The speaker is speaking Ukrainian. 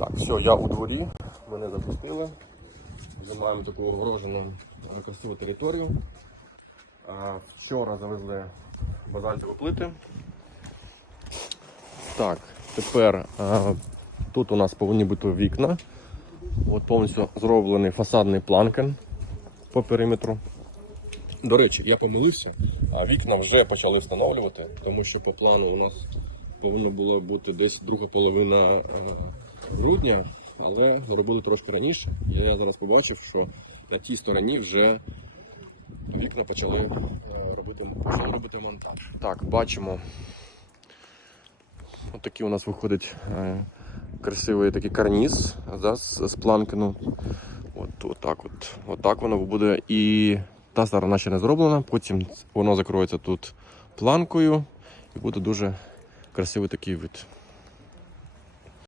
Так, все, я у дворі, мене запустили. Займаємо таку огорожену е, красиву територію. Вчора завезли базальтові плити. Так, тепер тут у нас повинні бути вікна. От повністю зроблений фасадний планкен по периметру. До речі, я помилився, а вікна вже почали встановлювати, тому що по плану у нас повинно було бути десь друга половина е, грудня, але робили трошки раніше. Я зараз побачив, що на тій стороні вже вікна почали е, робити, почали робити монтаж. Так, бачимо. Отакий у нас виходить е, красивий такий карніз да, з, з планкену. От, от так от. От так воно буде. І та сторона ще не зроблена. Потім воно закроється тут планкою і буде дуже красивий такий вид.